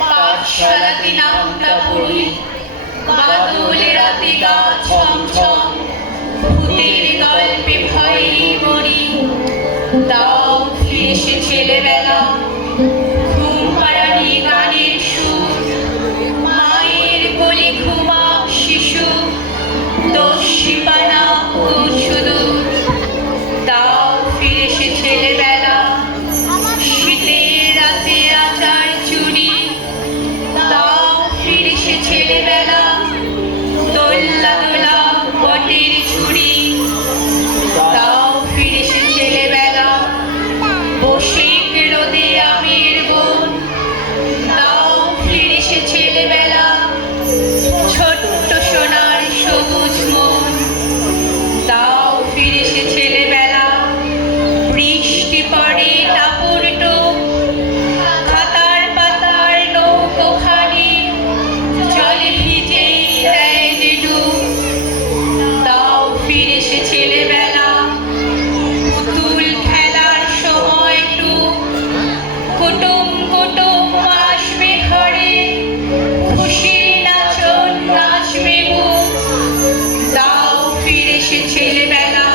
পাঠশালাতে নামটা পড়ি, বাদুড়ের রাতে গা ছমছম, ভূতের গল্পে ভয়ে মরি। তাও ফিরে সে ছেলেবেলা, ঘুম পাড়ানি গানের সুর, মায়ের কোলে ঘুমা শিশু, দস্যিপানা সুদূর। তাও ফিরে সে ছেলেবেলা, শীতের রাতে আচার চুরি। তাও ফিরে সে ছেলেবেলা, দোল্লা দোলা বটের ঝুড়ি। তাও ফিরে সে ছেলেবেলা, বসিক রোদে আমের বন। তাও ফিরে সে ছেলেবেলা, ছোট্ট সোনার সবুজ মন। তাও ফিরে সে ছেলেবেলা, বৃষ্টি পড়ে টাপুর টোপ, খাতার পাতার নৌকোখানি জলে ভিজেই দেয় যে ডুব। তাও ফিরে সে ছেলেবেলা, পুতুল খেলার সময়টুক, কুটুম কুটুম আসবে ঘরে, খুশির নাচন নাচবে বুক। তাও ফিরে সে ছেলেবেলা,